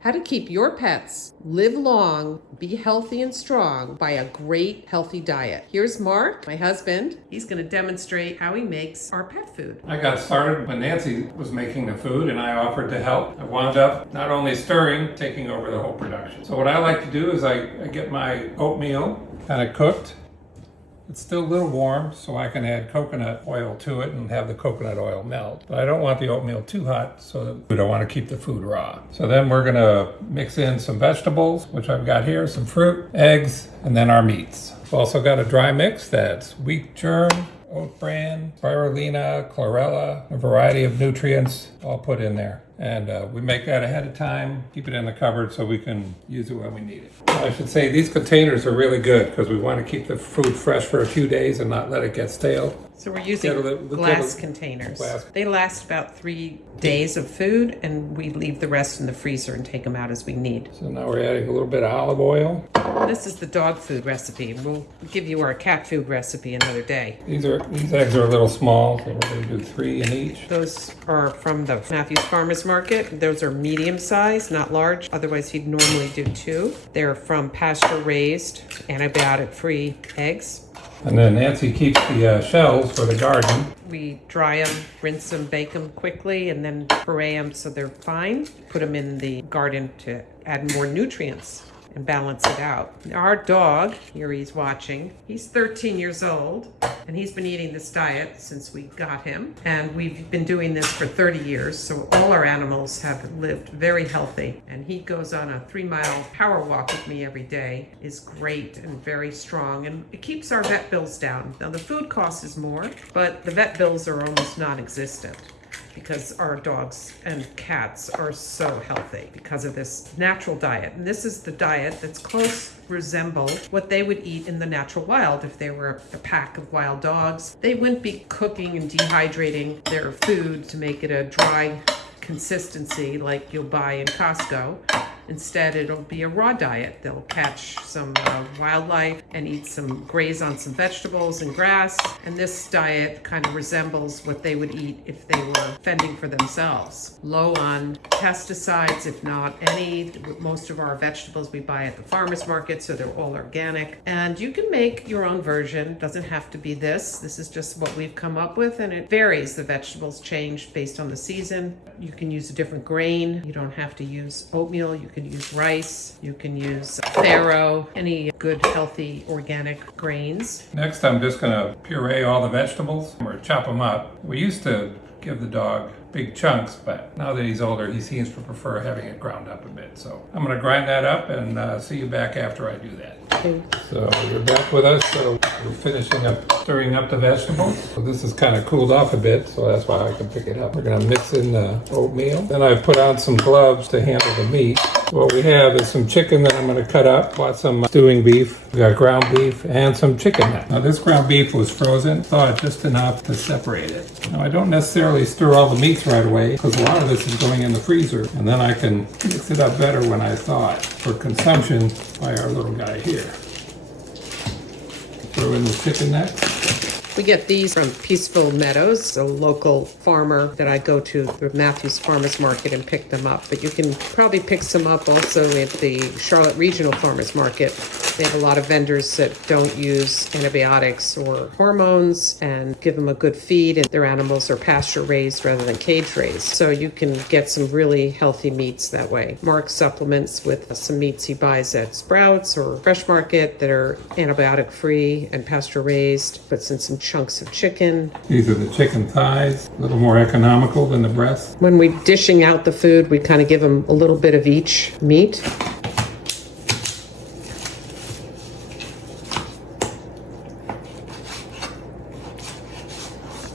How to keep your pets live long, be healthy and strong by a great healthy diet. Here's Mark, my husband. He's going to demonstrate how he makes our pet food. I got started when Nancy was making the food and I offered to help. I wound up not only stirring, taking over the whole production. So what I like to do is I get my oatmeal kind of cooked. It's still a little warm, so I can add coconut oil to it and have the coconut oil melt. But I don't want the oatmeal too hot, so we don't want to keep the food raw. So then we're gonna mix in some vegetables, which I've got here, some fruit, eggs, and then our meats. I've also got a dry mix that's wheat germ, oat bran, spirulina, chlorella, a variety of nutrients all put in there. And we make that ahead of time, keep it in the cupboard so we can use it when we need it. I should say these containers are really good because we want to keep the food fresh for a few days and not let it get stale. So we're using glass containers. They last about 3 days of food, and we leave the rest in the freezer and take them out as we need. So now we're adding a little bit of olive oil. This is the dog food recipe. We'll give you our cat food recipe another day. These eggs are a little small, so we're going to do 3 in each. Those are from the Matthews Farmers Market. Those are medium size, not large. Otherwise, he'd normally do 2. They're from pasture-raised, antibiotic-free eggs. And then Nancy keeps the shells for the garden. We dry them, rinse them, bake them quickly, and then puree them so they're fine. Put them in the garden to add more nutrients and balance it out. Our dog, here he's watching, he's 13 years old, and he's been eating this diet since we got him. And we've been doing this for 30 years, so all our animals have lived very healthy. And he goes on a 3-mile power walk with me every day, is great and very strong, and it keeps our vet bills down. Now the food cost is more, but the vet bills are almost non-existent, because our dogs and cats are so healthy because of this natural diet. And this is the diet that's close resemble what they would eat in the natural wild if they were a pack of wild dogs. They wouldn't be cooking and dehydrating their food to make it a dry consistency like you'll buy in Costco. Instead, it'll be a raw diet. They'll catch some wildlife and graze on some vegetables and grass. And this diet kind of resembles what they would eat if they were fending for themselves. Low on pesticides, if not any. Most of our vegetables we buy at the farmer's market, so they're all organic. And you can make your own version. Doesn't have to be this. This is just what we've come up with, and it varies. The vegetables change based on the season. You can use a different grain. You don't have to use oatmeal. You can use rice, you can use farro, any good healthy organic grains. Next I'm just going to puree all the vegetables or chop them up. We used to give the dog big chunks, but now that he's older he seems to prefer having it ground up a bit. So I'm going to grind that up and see you back after I do that. Okay. So you're back with us, so we're finishing up stirring up the vegetables. So this is kind of cooled off a bit, so that's why I can pick it up. We're going to mix in the oatmeal. Then I've put on some gloves to handle the meat. What we have is some chicken that I'm going to cut up. Bought some stewing beef. We got ground beef and some chicken neck. Now this ground beef was frozen. Thawed just enough to separate it. Now I don't necessarily stir all the meats right away because a lot of this is going in the freezer, and then I can mix it up better when I thaw it for consumption by our little guy here. Throw in the chicken neck. We get these from Peaceful Meadows, a local farmer that I go to the Matthews Farmers Market and pick them up. But you can probably pick some up also at the Charlotte Regional Farmers Market. They have a lot of vendors that don't use antibiotics or hormones and give them a good feed, and their animals are pasture raised rather than cage raised. So you can get some really healthy meats that way. Mark supplements with some meats he buys at Sprouts or Fresh Market that are antibiotic free and pasture raised, puts in some chunks of chicken. These are the chicken thighs, a little more economical than the breast. When we're dishing out the food, we kind of give them a little bit of each meat.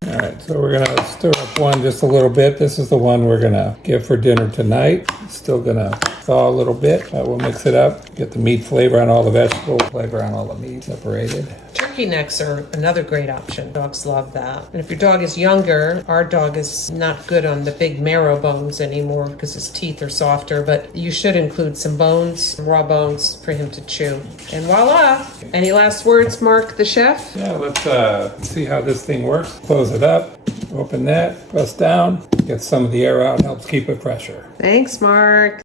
All right, so we're gonna stir up one just a little bit. This is the one we're gonna give for dinner tonight. It's still gonna thaw a little bit, but we'll mix it up, get the meat flavor on all the vegetables, flavor on all the meat separated. Turkey necks are another great option. Dogs love that. And if your dog is younger, our dog is not good on the big marrow bones anymore because his teeth are softer, but you should include some bones, raw bones for him to chew. And voila! Any last words, Mark, the chef? Yeah, let's see how this thing works. Close it up, open that, press down, get some of the air out, helps keep it fresher. Thanks, Mark.